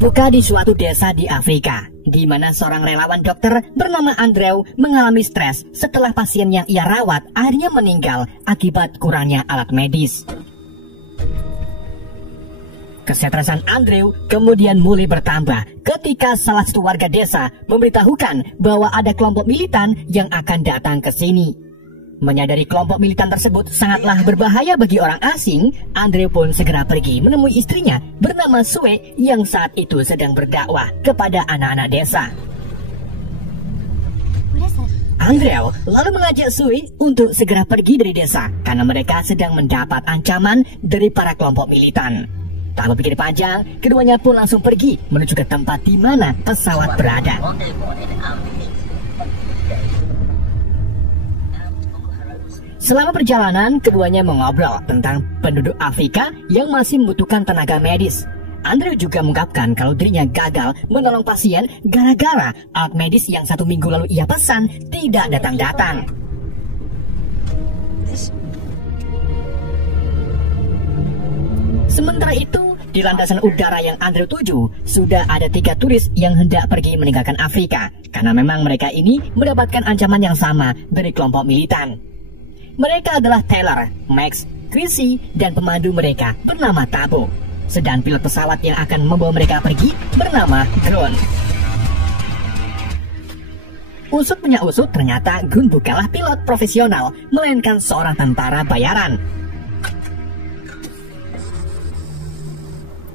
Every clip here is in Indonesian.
Dibuka di suatu desa di Afrika, di mana seorang relawan dokter bernama Andrew mengalami stres setelah pasien yang ia rawat akhirnya meninggal akibat kurangnya alat medis. Kesetresan Andrew kemudian mulai bertambah ketika salah satu warga desa memberitahukan bahwa ada kelompok militan yang akan datang ke sini. Menyadari kelompok militan tersebut sangatlah berbahaya bagi orang asing, Andrew pun segera pergi menemui istrinya bernama Sue yang saat itu sedang berdakwah kepada anak-anak desa. Andrew lalu mengajak Sue untuk segera pergi dari desa karena mereka sedang mendapat ancaman dari para kelompok militan. Tak berpikir panjang, keduanya pun langsung pergi menuju ke tempat di mana pesawat berada. Selama perjalanan, keduanya mengobrol tentang penduduk Afrika yang masih membutuhkan tenaga medis. Andrew juga mengungkapkan kalau dirinya gagal menolong pasien gara-gara alat medis yang 1 minggu lalu ia pesan tidak datang-datang. Sementara itu, di landasan udara yang Andrew tuju, sudah ada 3 turis yang hendak pergi meninggalkan Afrika karena memang mereka ini mendapatkan ancaman yang sama dari kelompok militan. Mereka adalah Taylor, Max, Chrissy, dan pemandu mereka bernama Tabo. Sedang pilot pesawat yang akan membawa mereka pergi bernama Grun. Usut punya usut, ternyata Grun bukanlah pilot profesional, melainkan seorang tentara bayaran.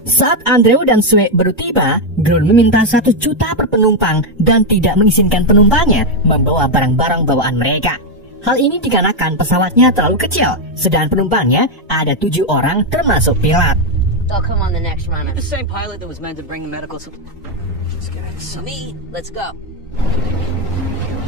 Saat Andrew dan Sue baru tiba, Grun meminta 1 juta per penumpang dan tidak mengizinkan penumpangnya membawa barang-barang bawaan mereka. Hal ini dikarenakan pesawatnya terlalu kecil, sedang penumpangnya ada 7 orang termasuk pilot. They'll come on the next run. The same pilot that was meant to bring the medical. Me, let's go.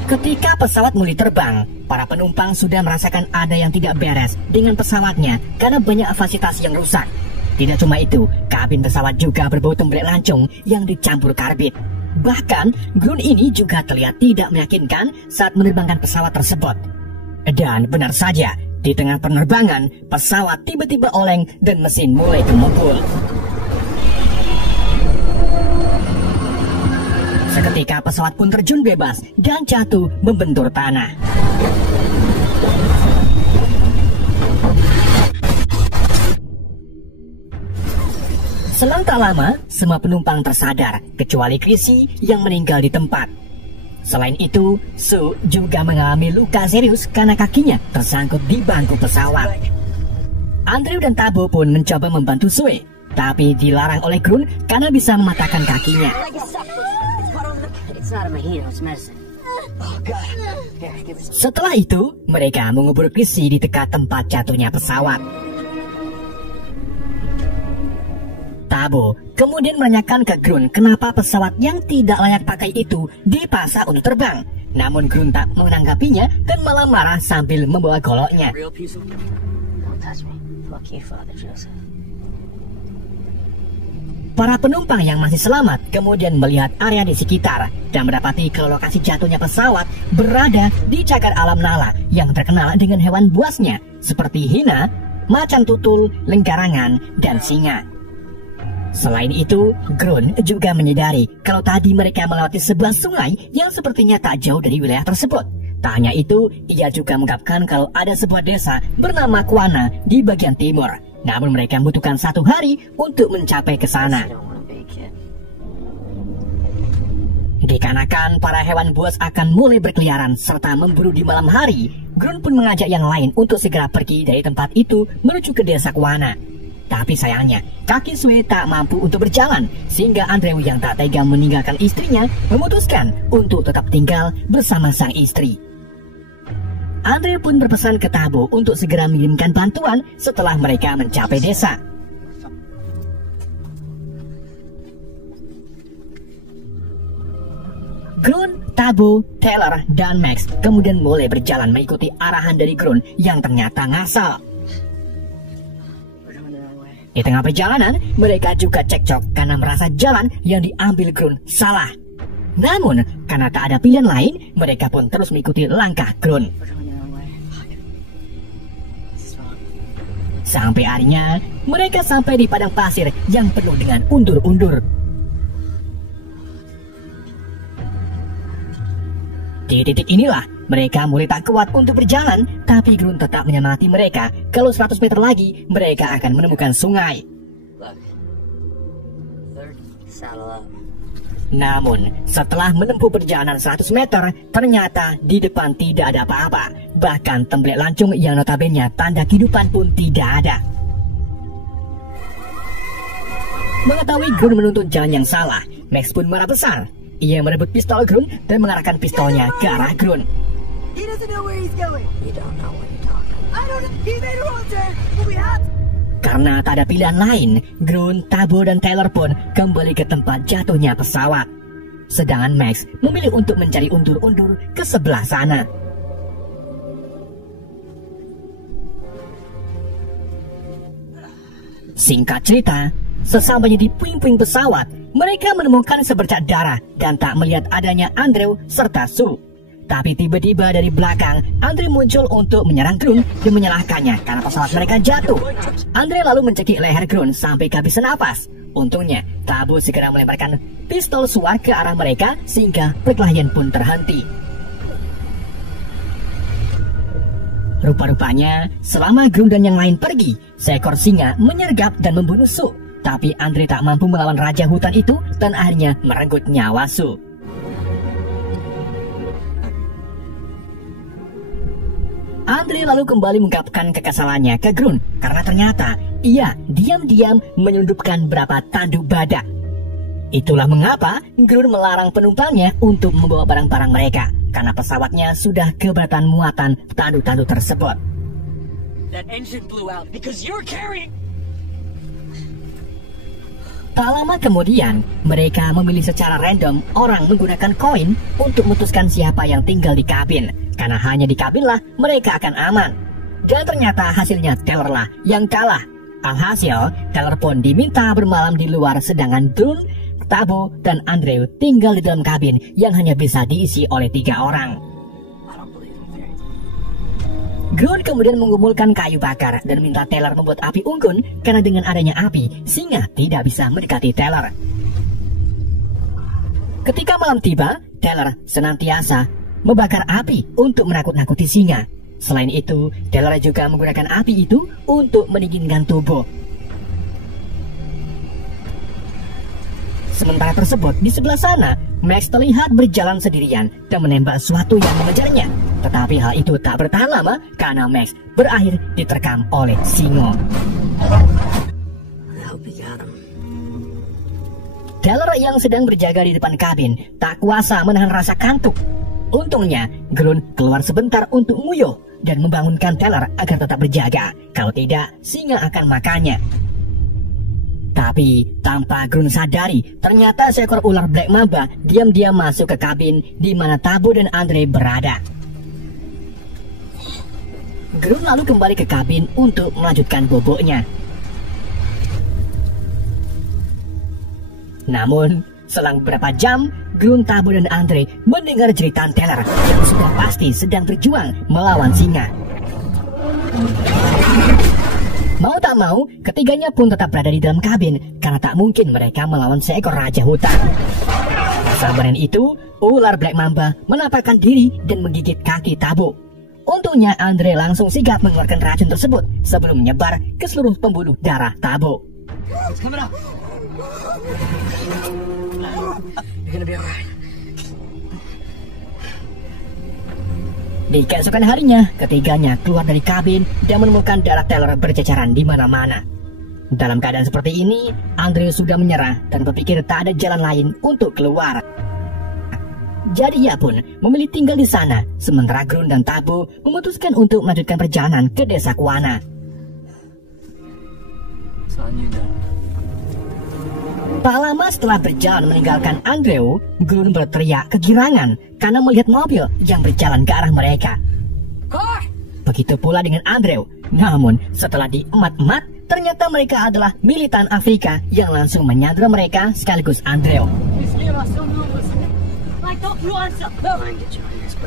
Ketika pesawat mulai terbang, para penumpang sudah merasakan ada yang tidak beres dengan pesawatnya karena banyak fasilitas yang rusak. Tidak cuma itu, kabin pesawat juga berbau tembelet lancung yang dicampur karbit. Bahkan, Grun ini juga terlihat tidak meyakinkan saat menerbangkan pesawat tersebut. Dan benar saja, di tengah penerbangan, pesawat tiba-tiba oleng dan mesin mulai gemukul. Seketika pesawat pun terjun bebas dan jatuh membentur tanah. Selang tak lama, semua penumpang tersadar, kecuali Chrissy yang meninggal di tempat. Selain itu, Sue juga mengalami luka serius karena kakinya tersangkut di bangku pesawat. Andrew dan Tabo pun mencoba membantu Sue, tapi dilarang oleh Grun karena bisa mematahkan kakinya. Setelah itu, mereka mengubur Chrissy di dekat tempat jatuhnya pesawat. Tabo kemudian menanyakan ke Grun kenapa pesawat yang tidak layak pakai itu dipaksa untuk terbang. Namun Grun tak menanggapinya dan malah marah sambil membawa goloknya. Para penumpang yang masih selamat kemudian melihat area di sekitar dan mendapati kalau lokasi jatuhnya pesawat berada di cagar alam Nala yang terkenal dengan hewan buasnya seperti hina, macan tutul, lenggarangan, dan singa. Selain itu, Grun juga menyadari kalau tadi mereka melewati sebuah sungai yang sepertinya tak jauh dari wilayah tersebut. Tak hanya itu, ia juga mengungkapkan kalau ada sebuah desa bernama Kuana di bagian timur. Namun mereka membutuhkan 1 hari untuk mencapai ke sana. Dikarenakan para hewan buas akan mulai berkeliaran serta memburu di malam hari, Grun pun mengajak yang lain untuk segera pergi dari tempat itu menuju ke desa Kuana. Tapi sayangnya, kaki Sue tak mampu untuk berjalan, sehingga Andrew yang tak tega meninggalkan istrinya memutuskan untuk tetap tinggal bersama sang istri. Andrew pun berpesan ke Tabo untuk segera mengirimkan bantuan setelah mereka mencapai desa. Grun, Tabo, Taylor, dan Max kemudian mulai berjalan mengikuti arahan dari Grun yang ternyata ngasal. Di tengah perjalanan, mereka juga cekcok karena merasa jalan yang diambil Grun salah. Namun, karena tak ada pilihan lain, mereka pun terus mengikuti langkah Grun. Sampai akhirnya, mereka sampai di padang pasir yang penuh dengan undur-undur. Di titik inilah mereka mulai tak kuat untuk berjalan, tapi Grun tetap menyemangati mereka. Kalau 100 meter lagi, mereka akan menemukan sungai. Look. Third, saddle up. Namun, setelah menempuh perjalanan 100 meter, ternyata di depan tidak ada apa-apa. Bahkan temblek lancung yang notabene tanda kehidupan pun tidak ada. Mengetahui Grun menuntun jalan yang salah, Max pun marah besar. Ia merebut pistol Grun dan mengarahkan pistolnya ke arah Grun. He doesn't know where he's going. You don't know what you're talking about. I don't. He made a wrong turn, but we have to. Karena tak ada pilihan lain, Grun, Tabo, dan Taylor pun kembali ke tempat jatuhnya pesawat. Sedangkan Max memilih untuk mencari undur-undur ke sebelah sana. Singkat cerita, sesampainya di puing-puing pesawat, mereka menemukan sebercak darah dan tak melihat adanya Andrew serta Sue. Tapi tiba-tiba dari belakang, Andre muncul untuk menyerang Grun dan menyalahkannya karena pesawat mereka jatuh. Andre lalu mencekik leher Grun sampai kehabisan napas. Untungnya, Tabo segera melemparkan pistol suar ke arah mereka sehingga perkelahian pun terhenti. Rupa-rupanya, selama Grun dan yang lain pergi, seekor singa menyergap dan membunuh Sue. Tapi Andre tak mampu melawan raja hutan itu dan akhirnya merenggut nyawa Sue. Andre lalu kembali mengungkapkan kekesalannya ke Grun karena ternyata ia diam-diam menyelundupkan beberapa tanduk badak. Itulah mengapa Grun melarang penumpangnya untuk membawa barang-barang mereka karena pesawatnya sudah keberatan muatan tanduk-tanduk tersebut. That engine blew out because you're carrying. Tak lama kemudian, mereka memilih secara random orang menggunakan koin untuk memutuskan siapa yang tinggal di kabin. Karena hanya di kabinlah mereka akan aman. Dan ternyata hasilnya Taylor lah yang kalah. Alhasil, Taylor pun diminta bermalam di luar sedangkan Grun, Tabo, dan Andrew tinggal di dalam kabin yang hanya bisa diisi oleh 3 orang. Grun kemudian mengumpulkan kayu bakar dan minta Taylor membuat api unggun karena dengan adanya api, singa tidak bisa mendekati Taylor. Ketika malam tiba, Taylor senantiasa membakar api untuk menakut-nakuti singa. Selain itu, Taylor juga menggunakan api itu untuk mendinginkan tubuh. Sementara tersebut, di sebelah sana, Max terlihat berjalan sendirian dan menembak sesuatu yang mengejarnya. Tetapi hal itu tak bertahan lama karena Max berakhir diterkam oleh singo. Taylor yang sedang berjaga di depan kabin tak kuasa menahan rasa kantuk. Untungnya, Grun keluar sebentar untuk nguyuh dan membangunkan Taylor agar tetap berjaga. Kalau tidak, singa akan makannya. Tapi tanpa Grun sadari, ternyata seekor ular Black Mamba diam-diam masuk ke kabin di mana Tabo dan Andre berada. Grun lalu kembali ke kabin untuk melanjutkan boboknya. Namun, selang beberapa jam, Grun, Tabo, dan Andre mendengar jeritan Taylor yang sudah pasti sedang berjuang melawan singa. Mau tak mau, ketiganya pun tetap berada di dalam kabin karena tak mungkin mereka melawan seekor raja hutan. Sabaran itu, ular Black Mamba menampakkan diri dan menggigit kaki Tabo. Untungnya Andre langsung sigap mengeluarkan racun tersebut sebelum menyebar ke seluruh pembuluh darah Tabo. It's coming up. You're gonna be alright. Di keesokan harinya, ketiganya keluar dari kabin dan menemukan darah Taylor berceceran di mana-mana. Dalam keadaan seperti ini, Andre sudah menyerah dan berpikir tak ada jalan lain untuk keluar. Jadi ia pun memilih tinggal di sana, sementara Grun dan Tabo memutuskan untuk melanjutkan perjalanan ke desa Kuana. Tak lama setelah berjalan meninggalkan Andrew, Grun berteriak kegirangan karena melihat mobil yang berjalan ke arah mereka. Begitu pula dengan Andrew. Namun setelah diemat-emat, ternyata mereka adalah militan Afrika yang langsung menyandra mereka sekaligus Andrew.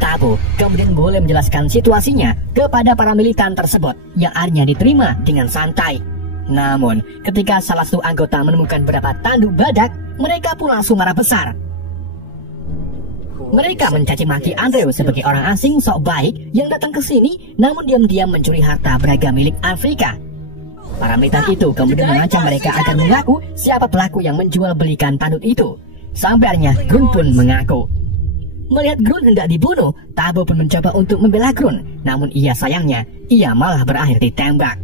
Tabo kemudian boleh menjelaskan situasinya kepada para militan tersebut yang akhirnya diterima dengan santai. Namun, ketika salah satu anggota menemukan beberapa tanduk badak, mereka pun langsung marah besar. Mereka mencaci maki Andrew sebagai orang asing sok baik yang datang ke sini namun diam-diam mencuri harta berharga milik Afrika. Para militan itu kemudian mengancam mereka agar mengaku siapa pelaku yang menjual belikan tanduk itu. Sampai akhirnya Grun pun mengaku. Melihat Grun hendak dibunuh, Tabo pun mencoba untuk membela Grun. Namun sayangnya, ia malah berakhir ditembak.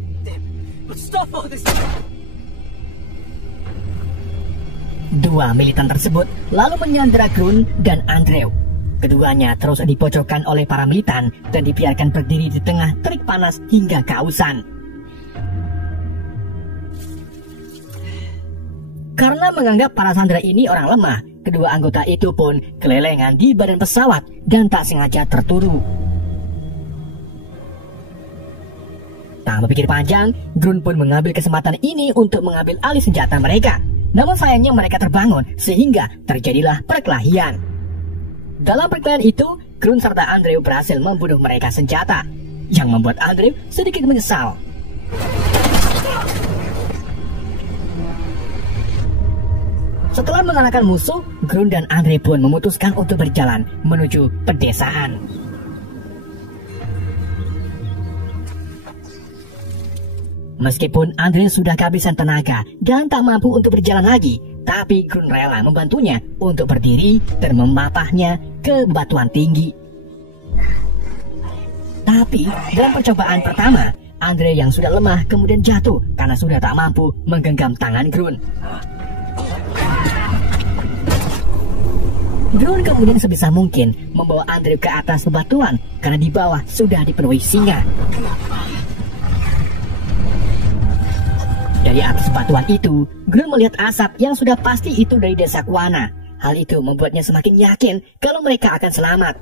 Dua militan tersebut lalu menyandera Grun dan Andrew. Keduanya terus dipojokkan oleh para militan dan dibiarkan berdiri di tengah terik panas hingga kehausan. Karena menganggap para sandera ini orang lemah, kedua anggota itu pun kelelengan di badan pesawat dan tak sengaja terturu. Tak berpikir panjang, Grun pun mengambil kesempatan ini untuk mengambil alih senjata mereka. Namun sayangnya mereka terbangun sehingga terjadilah perkelahian. Dalam perkelahian itu, Grun serta Andrew berhasil membunuh mereka senjata, yang membuat Andrew sedikit menyesal. Setelah mengalahkan musuh, Grun dan Andrew pun memutuskan untuk berjalan menuju pedesaan. Meskipun Andrew sudah kehabisan tenaga dan tak mampu untuk berjalan lagi, tapi Grun rela membantunya untuk berdiri dan memapahnya ke batuan tinggi. Tapi dalam percobaan pertama, Andrew yang sudah lemah kemudian jatuh karena sudah tak mampu menggenggam tangan Grun. Grun kemudian sebisa mungkin membawa Andrew ke atas bebatuan karena di bawah sudah dipenuhi singa. Dari atas batuan itu, Grun melihat asap yang sudah pasti itu dari desa Kuana. Hal itu membuatnya semakin yakin kalau mereka akan selamat.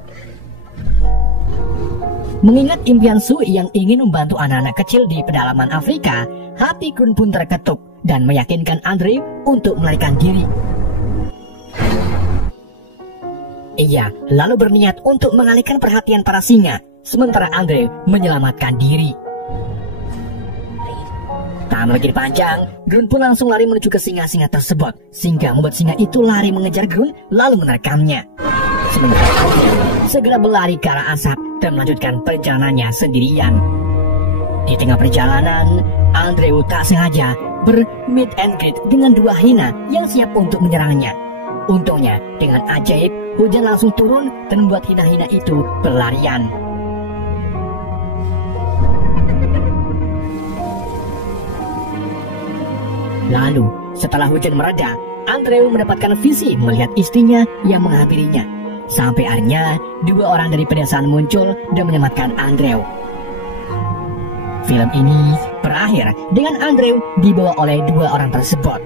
Mengingat impian Sui yang ingin membantu anak-anak kecil di pedalaman Afrika, hati Grun pun terketuk dan meyakinkan Andrew untuk melarikan diri. Ia lalu berniat untuk mengalihkan perhatian para singa, sementara Andrew menyelamatkan diri. Tak berpikir panjang, Grun pun langsung lari menuju ke singa-singa tersebut, sehingga membuat singa itu lari mengejar Grun lalu menerkamnya. Sementara Andrew segera berlari ke arah asap dan melanjutkan perjalanannya sendirian. Di tengah perjalanan, Andrew tak sengaja ber-meet and greet dengan dua hina yang siap untuk menyerangnya. Untungnya, dengan ajaib, hujan langsung turun dan membuat hina-hina itu berlarian. Lalu, setelah hujan mereda, Andrew mendapatkan visi melihat istrinya yang menghampirinya. Sampai akhirnya, dua orang dari pedesaan muncul dan menyelamatkan Andrew. Film ini berakhir dengan Andrew dibawa oleh dua orang tersebut.